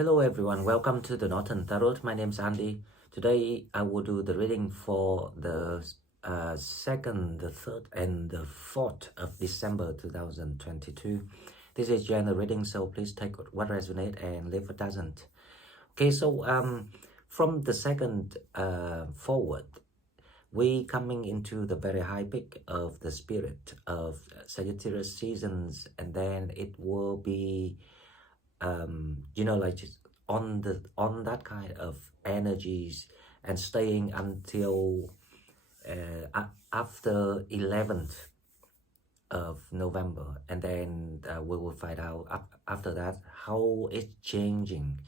Hello everyone, welcome to the Northern Tarot. My name is Andy. Today I will do the reading for the 2nd, the 3rd and the 4th of December 2022. This is general reading, so please take what resonates and leave what doesn't. Okay, so from the 2nd forward, we coming into the very high peak of the spirit of Sagittarius seasons, and then it will be like just on that kind of energies and staying until after 11th of November, and then we will find out after that how it's changing.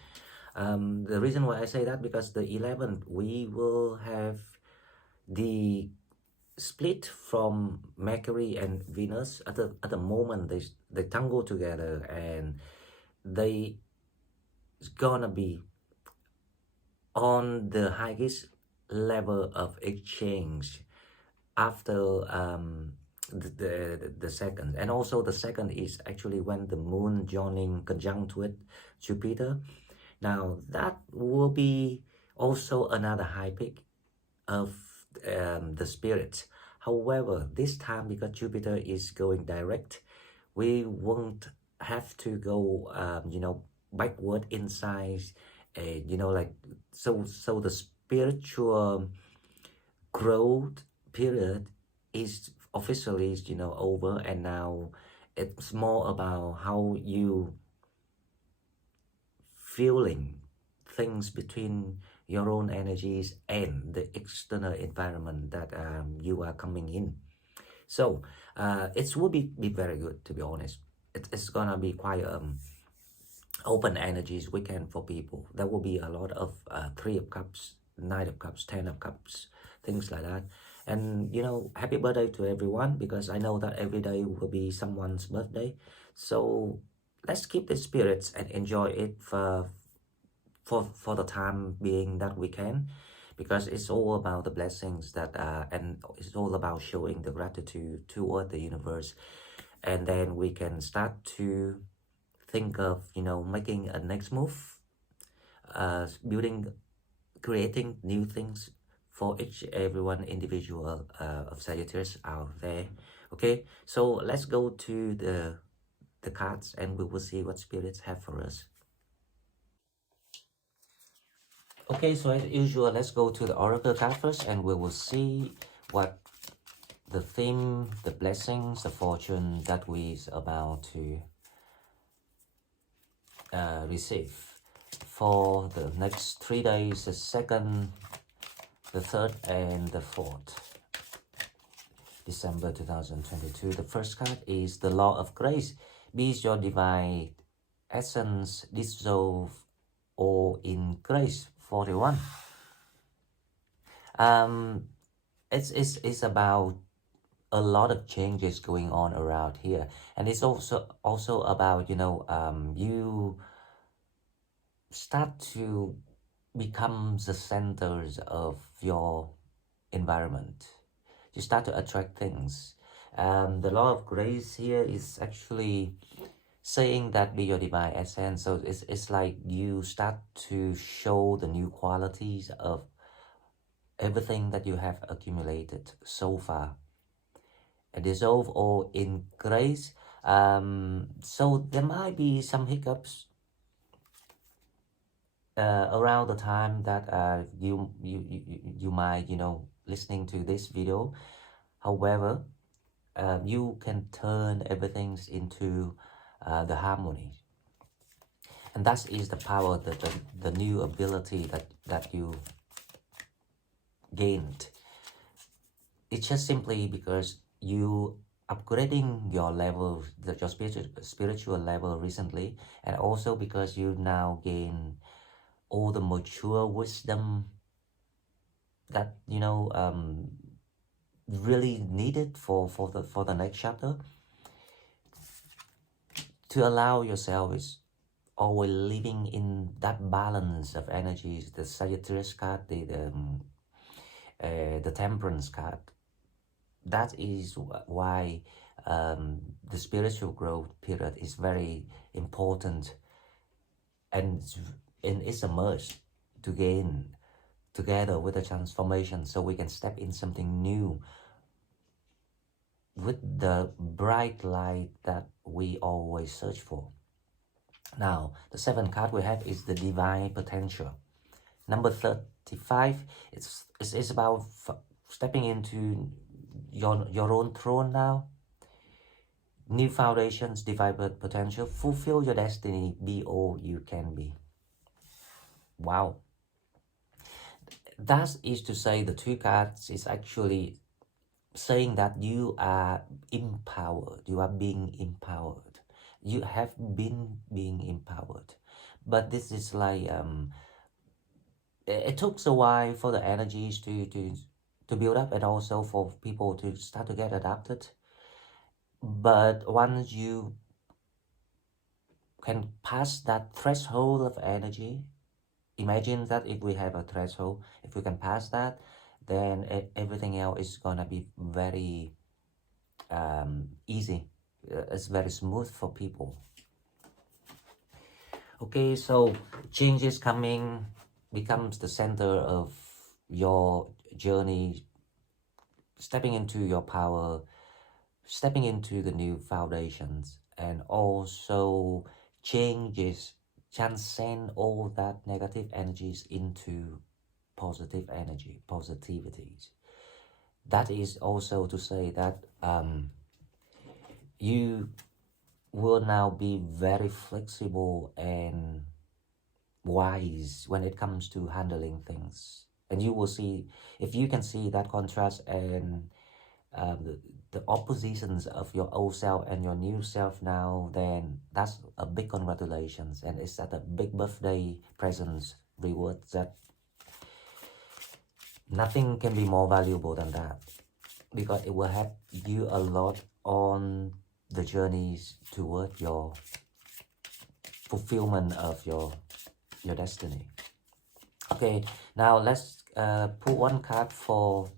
The reason why I say that, because the 11th we will have the split from Mercury and Venus. At the moment they tangle together, and they gonna be on the highest level of exchange after the second. And also the second is actually when the moon joining conjunct with Jupiter. Now that will be also another high peak of the spirit. However, this time, because Jupiter is going direct, we won't have to go backward inside, so the spiritual growth period is officially over, and now it's more about how you feeling things between your own energies and the external environment that you are coming in. So it will be very good, to be honest. It's gonna be quite open energies weekend for people. There will be a lot of 3 of Cups, 9 of Cups, 10 of Cups, things like that. And happy birthday to everyone, because I know that every day will be someone's birthday. So let's keep the spirits and enjoy it for the time being that we can, because it's all about the blessings that and it's all about showing the gratitude toward the universe. And then we can start to think of making a next move, creating new things for everyone individual of Sagittarius out there. Okay, so let's go to the cards, and we will see what spirits have for us. Okay, so as usual, let's go to the oracle card first, and we will see what the theme, the blessings, the fortune that we is about to receive for the next 3 days, the 2nd, the 3rd and the 4th December 2022. The first card is the Law of Grace. Be your divine essence dissolve all in grace. 41. It's about a lot of changes going on around here, and it's also about you start to become the centers of your environment. You start to attract things. The Law of Grace here is actually saying that be your divine essence. So it's like you start to show the new qualities of everything that you have accumulated so far. And dissolve all in grace. So there might be some hiccups around the time that you might listening to this video. However, you can turn everything into the harmony, and that is the power, the new ability that you gained. It's just simply because you upgrading your level, your spiritual level recently, and also because you now gain all the mature wisdom that really needed for the next chapter. To allow yourself is always living in that balance of energies. The Sagittarius card, the Temperance card. That is why the spiritual growth period is very important and it's a merge to gain together with the transformation, so we can step in something new with the bright light that we always search for. Now, the seventh card we have is the divine potential. Number 35, it's about stepping into your own throne now. New foundations, divine potential, fulfill your destiny, be all you can be. Wow. That is to say, the two cards is actually saying that you are empowered, you are being empowered. You have been being empowered. But this is like, it took a while for the energies to build up, and also for people to start to get adapted. But once you can pass that threshold of energy, imagine that if we have a threshold, if we can pass that, then everything else is gonna be very easy. It's very smooth for people. Okay, so changes coming becomes the center of your journey, stepping into your power, stepping into the new foundations, and also changes transcend all that negative energies into positive energy, positivities. That is also to say that you will now be very flexible and wise when it comes to handling things. And you will see, if you can see that contrast and the oppositions of your old self and your new self now, then that's a big congratulations, and it's at a big birthday presents reward that nothing can be more valuable than that, because it will help you a lot on the journeys toward your fulfillment of your destiny. Okay, now let's pull one card for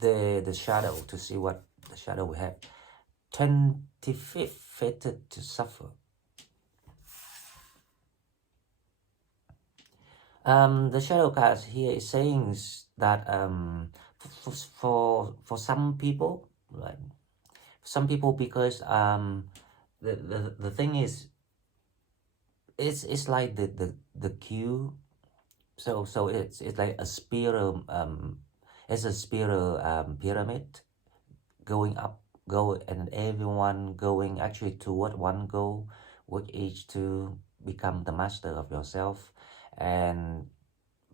the shadow to see what the shadow we have. 25th, fated to suffer. The shadow cards here is saying that for some people, right? Some people, because the thing is, it's like the queue. So it's like a spiral it's a spiral pyramid going up, and everyone going actually toward one goal, which is to become the master of yourself. And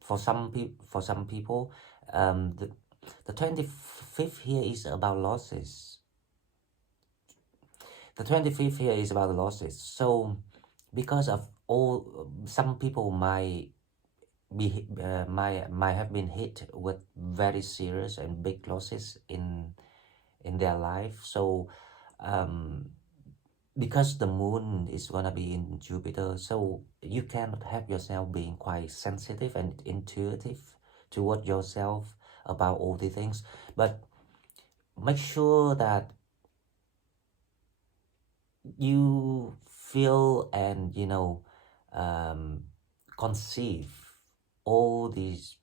for some people, the 25th here is about losses. The 25th here is about losses. So because of all, some people might have been hit with very serious and big losses in their life. So because the moon is gonna be in Jupiter, so you cannot have yourself being quite sensitive and intuitive toward yourself about all the things. But make sure that you feel and conceive all these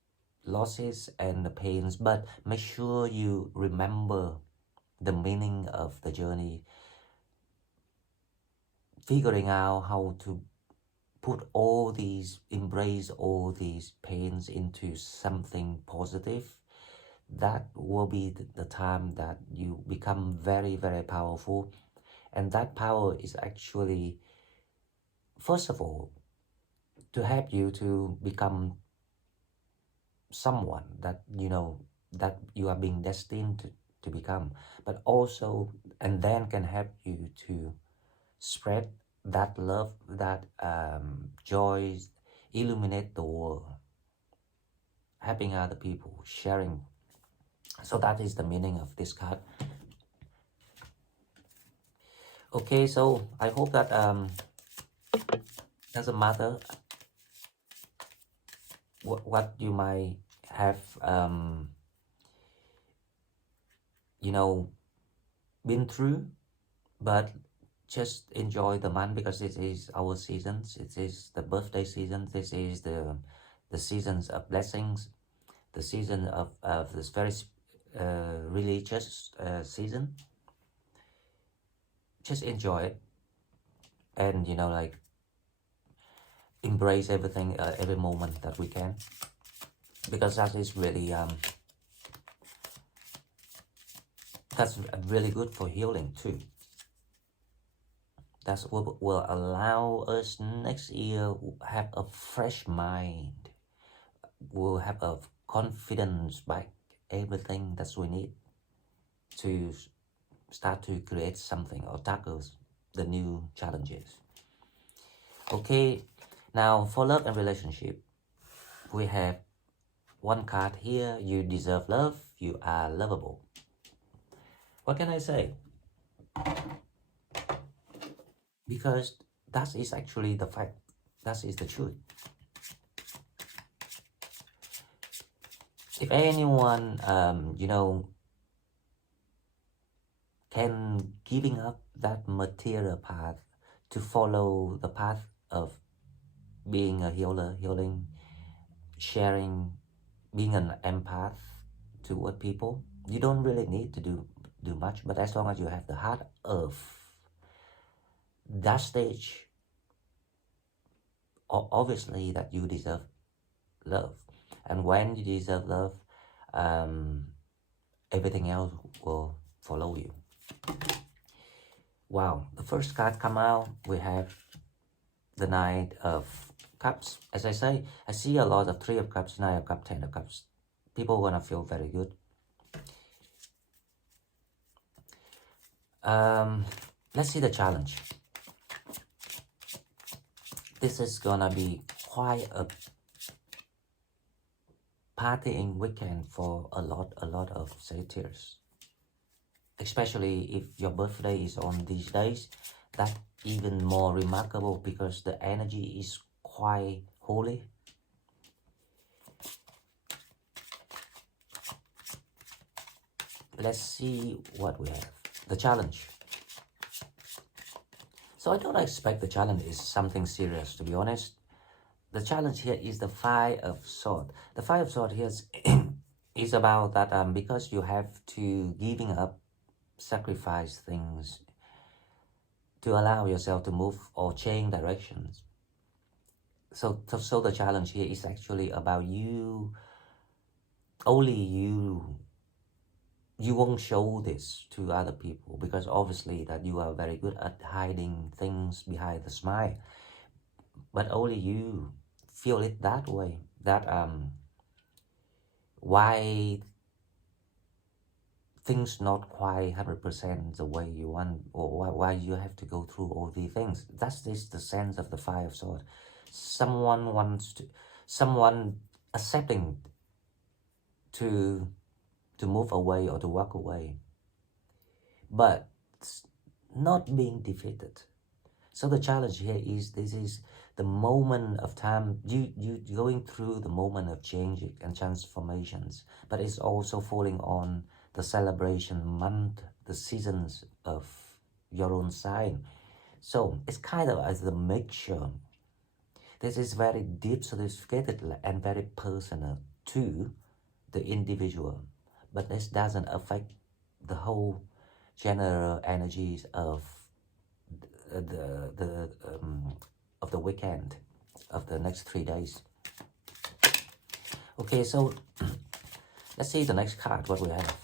losses and the pains, but make sure you remember the meaning of the journey, figuring out how to embrace all these pains into something positive. That will be the time that you become very, very powerful. And that power is actually, first of all, to help you to become someone that that you are being destined to become, but also, and then can help you to spread that love, that joy, illuminate the world, helping other people, sharing. So that is the meaning of this card. Okay, so I hope that doesn't matter what you might have been through, but just enjoy the month because it is our seasons. It is the birthday season. This is the seasons of blessings, the season of this very religious season. Just enjoy it, and like embrace everything, every moment that we can, because that is really that's really good for healing too. That's what will allow us next year have a fresh mind. We'll have a confidence back, everything that we need to start to create something or tackle the new challenges. Okay, now for love and relationship, we have one card here. You deserve love. You are lovable. What can I say? Because that is actually the fact. That is the truth. If anyone, can giving up that material path to follow the path of being a healer, healing, sharing, being an empath toward people, you don't really need to do much. But as long as you have the heart of that stage, obviously that you deserve love. And when you deserve love, everything else will follow you. Wow, the first card come out, we have the Knight of Cups. As I say, I see a lot of Three of Cups, Nine of Cups, Ten of Cups. People wanna feel very good. Let's see the challenge. This is gonna be quite a partying weekend for a lot of Sagittarius. Especially if your birthday is on these days, that's even more remarkable because the energy is quite holy. Let's see what we have. The challenge. So I don't expect the challenge is something serious, to be honest. The challenge here is the Five of Swords. The Five of Swords here is about that because you have to giving up, sacrifice things to allow yourself to move or change directions. So the challenge here is actually about you. Only you won't show this to other people because obviously that you are very good at hiding things behind the smile. But only you feel it that way. That why things not quite 100% the way you want, or why you have to go through all these things. That is the sense of the Five of Swords. Someone accepting to move away or to walk away, but not being defeated. So the challenge here is this is the moment of time, you going through the moment of change and transformations, but it's also falling on the celebration month, the seasons of your own sign. So it's kind of as a mixture. This is very deep, sophisticated, and very personal to the individual, but this doesn't affect the whole general energies of the weekend, of the next 3 days. Okay, so let's see the next card, what we have.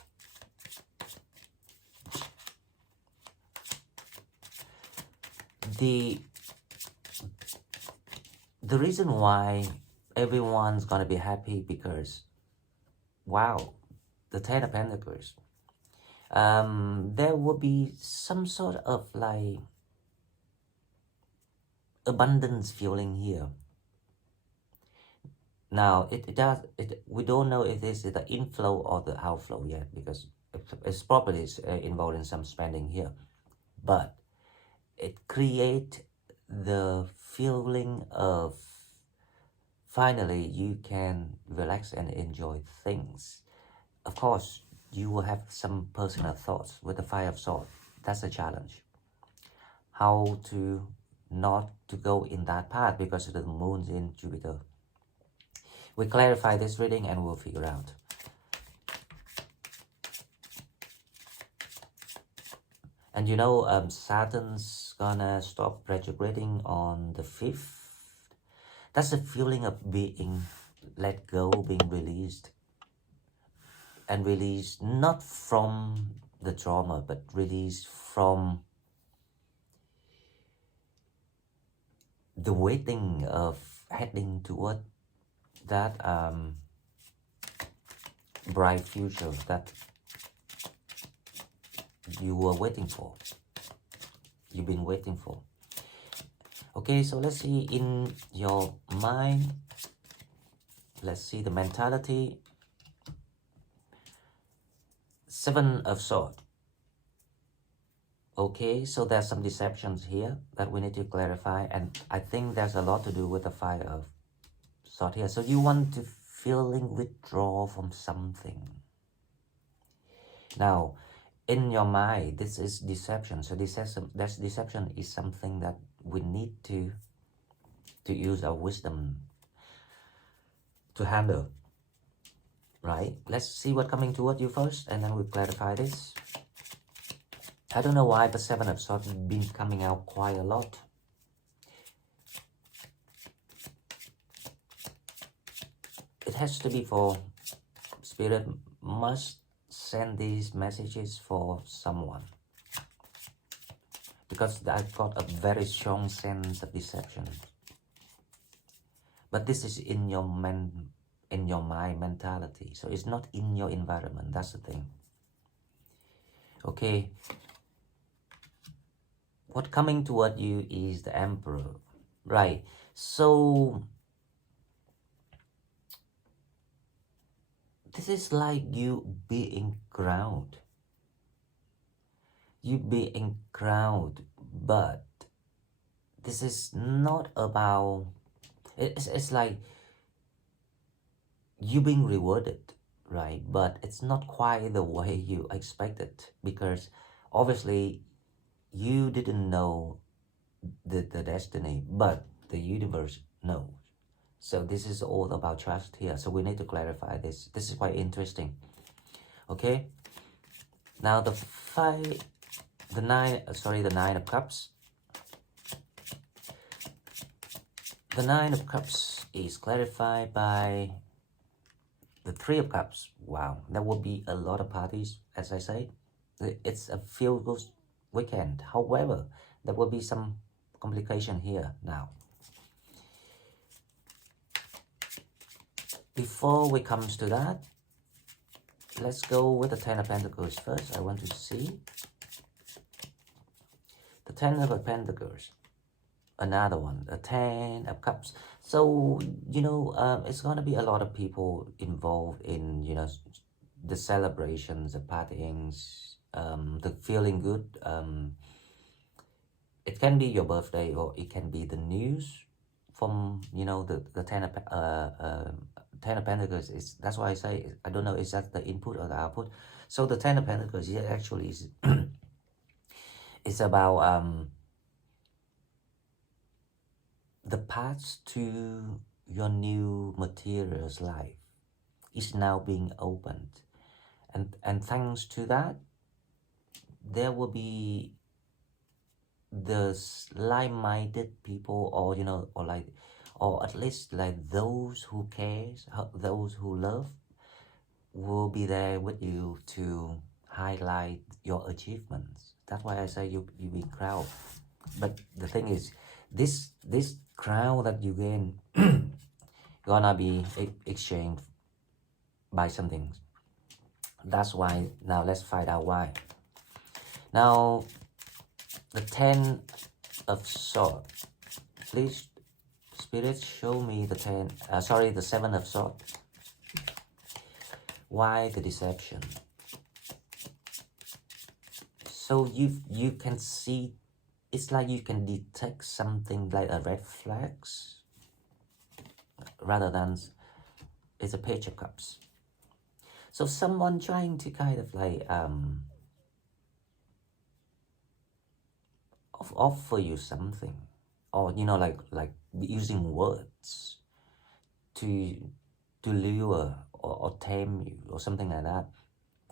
The reason why everyone's gonna be happy because, wow, the Ten of Pentacles. There will be some sort of like abundance feeling here. Now we don't know if this is the inflow or the outflow yet because it's probably involved in some spending here, but it creates the feeling of finally you can relax and enjoy things. Of course, you will have some personal thoughts with the Five of Swords. That's a challenge. how to not to go in that path because the moon's in Jupiter. We clarify this reading and we'll figure out. And you know, Saturn's gonna stop retrograding on the 5th. That's a feeling of being let go, being released. And released not from the trauma, but released from the waiting of heading toward that bright future that you were waiting for. You've been waiting for. Okay, so let's see in your mind. Let's see the mentality. 7 of Swords. Okay, so there's some deceptions here that we need to clarify, and I think there's a lot to do with the 5 of Swords here. So you want to feeling withdraw from something. Now, in your mind, this is deception. So deception is something that we need to use our wisdom to handle. Right? Let's see what's coming toward you first, and then we'll clarify this. I don't know why, but 7 of Swords has been coming out quite a lot. It has to be for Spirit must send these messages for someone. Because I've got a very strong sense of deception. But this is in your mind mentality. So it's not in your environment. That's the thing. Okay. What coming toward you is the Emperor. Right. So this is like you being crowned. You being crowned, but this is not about, it's like you being rewarded, right? But it's not quite the way you expected, because obviously you didn't know the destiny, but the universe knows. So this is all about trust here. So we need to clarify this. This is quite interesting. Okay. Now the 9 of Cups. The 9 of Cups is clarified by the 3 of Cups. Wow, there will be a lot of parties, as I say. It's a feel-good weekend. However, there will be some complication here now. Before we come to that, let's go with the 10 of Pentacles first. I want to see the 10 of Pentacles. Another one, the 10 of Cups. So, you know, it's going to be a lot of people involved in, you know, the celebrations, the partyings, the feeling good. It can be your birthday, or it can be the news from, you know, the 10 of Pentacles. Is, that's why I say, I don't know, is that the input or the output? So the 10 of Pentacles here actually is it's about the path to your new materials life is now being opened, and thanks to that, there will be the like-minded people, or you know, or at least like those who cares, those who love, will be there with you to highlight your achievements. That's why I say you be proud. But the thing is, this crown that you gain gonna be exchanged by something. That's why. Now let's find out why. Now the 10 of Swords. Please, Spirit, show me the 7 of Swords. Why the deception? So you can see, it's like you can detect something like a red flags, rather than it's a Page of Cups. So someone trying to kind of like offer you something, or like using words to lure or tame you or something like that.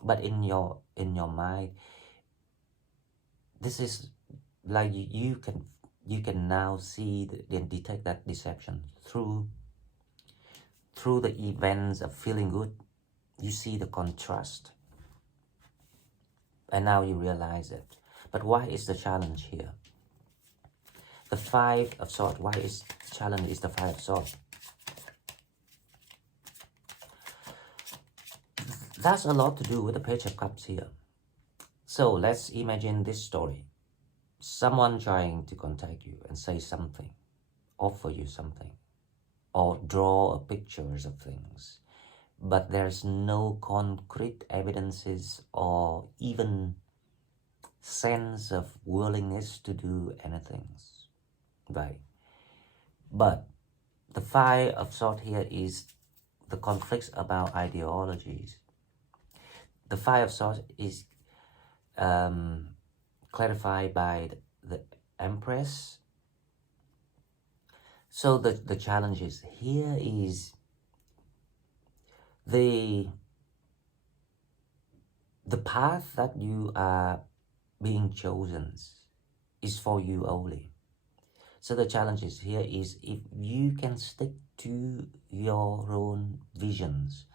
But in your mind, this is like you can now see and detect that deception through the events of feeling good. You see the contrast, and now you realize it. But why is the challenge here? The Five of Swords. Why is challenge is the Five of Swords? That's a lot to do with the Page of Cups here. So let's imagine this story. Someone trying to contact you and say something, offer you something, or draw pictures of things, but there's no concrete evidences or even sense of willingness to do anything, right? But the Five of Swords here is the conflicts about ideologies. The Five of Swords is clarified by the Empress. So the challenges here is the path that you are being chosen is for you only. So the challenges here is if you can stick to your own visions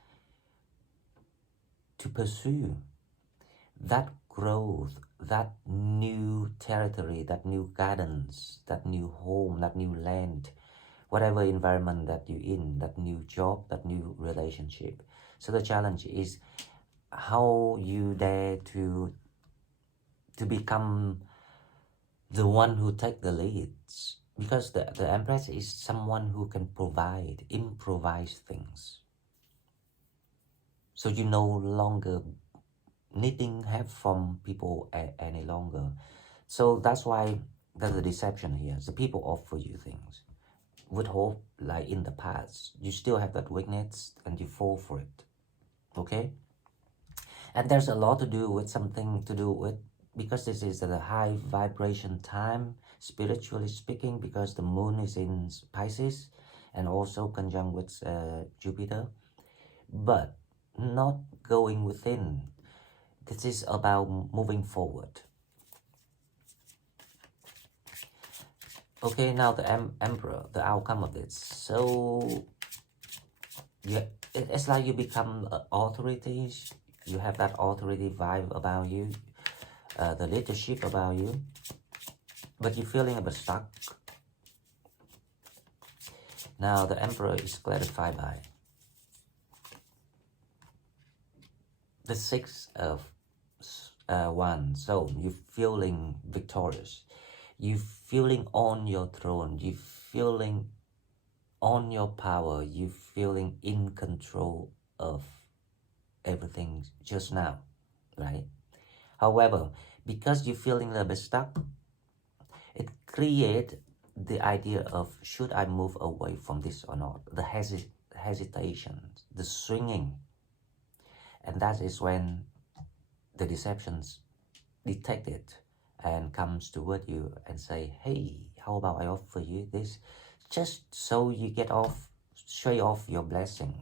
to pursue that growth, that new territory, that new gardens, that new home, that new land, whatever environment that you're in, that new job, that new relationship. So the challenge is how you dare to become the one who take the leads, because the Empress is someone who can improvise things. So you no longer needing help from people any longer. So that's why there's a deception here. The people offer you things with hope, like in the past. You still have that weakness and you fall for it. Okay? And there's a lot to do with something to do with, because this is a high vibration time, spiritually speaking, because the moon is in Pisces and also conjunct with Jupiter, but not going within. This is about moving forward. Okay, now the Emperor, the outcome of this. So it's like you become authorities. You have that authority vibe about you, the leadership about you, but you're feeling a bit stuck. Now the Emperor is clarified by the Six of Wands. So you're feeling victorious. You're feeling on your throne. You're feeling on your power. You're feeling in control of everything just now, right? However, because you're feeling a little bit stuck, it creates the idea of, should I move away from this or not? The hesitation, the swinging. And that is when the deceptions detect it and comes toward you and say, hey, how about I offer you this, just so you get off, straight off your blessing.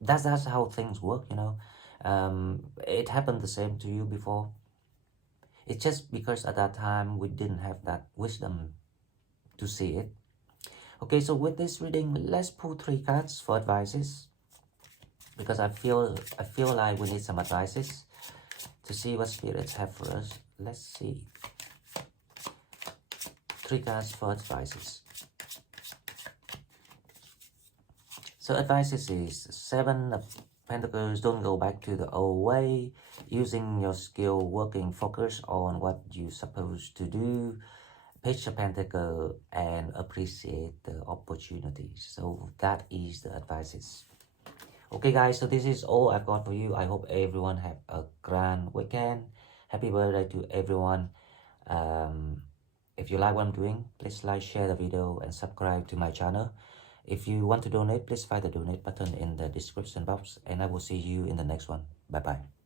That's how things work, you know. It happened the same to you before. It's just because at that time we didn't have that wisdom to see it. Okay, so with this reading, let's pull 3 cards for advices, because I feel like we need some advices to see what spirits have for us. Let's see. 3 cards for advices. So advices is 7 of Pentacles. Don't go back to the old way. Using your skill, working, focus on what you're supposed to do. Page of Pentacles, and appreciate the opportunities. So that is the advices. Okay guys, so this is all I've got for you. I hope everyone have a grand weekend. Happy birthday to everyone. If you like what I'm doing, please like, share the video, and subscribe to my channel. If you want to donate, please find the donate button in the description box, and I will see you in the next one. Bye bye.